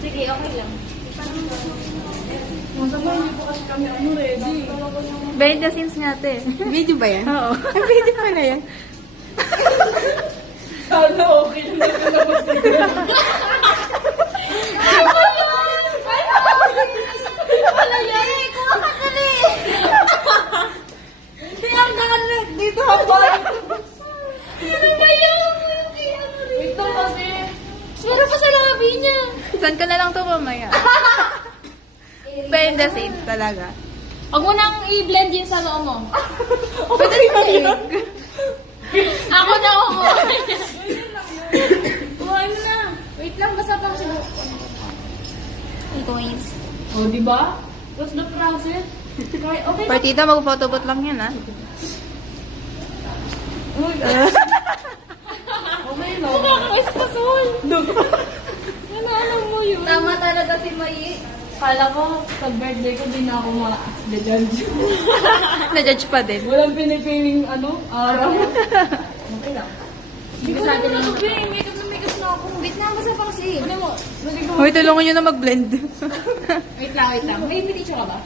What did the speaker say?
Sige, okay lang. Masama, hindi po kasi kami ready. Behind the scenes nga, te. Video ba yan? Oo. Ang video pala yan. Sana okay lang na labas na yun. Wala yan eh! Kuha ka dali! Hindi ang galit dito habang. Ano ba yun? Wait lang kasi. Meron pa sa labi niya. Saan ka na lang to mamaya? Behind the scenes talaga. Huwag mo nang i-blend yun sa noo mo. Pwede sa leg. Ako na ako. Kuhain mo na. Wait lang, basta pang sinuot. Guys. O, di ba? What's the process? Okay, okay. Partita, mag-photobooth lang yan, ha? Okay lang. Nakakais pa, Sol. Ano mo yun? Tama talaga si Mai. Kala ko, sa birthday ko, di na ako ma-judge. Na-judge pa din. Walang pinipiling, araw. Okay lang. Hindi ko natin lang. Makeup na makeup na ako. Wait na, basta pa kasi. Ano mo? Naligaw Hoy, tulungan nyo na mag-blend. Wait lang. May picture ka ba?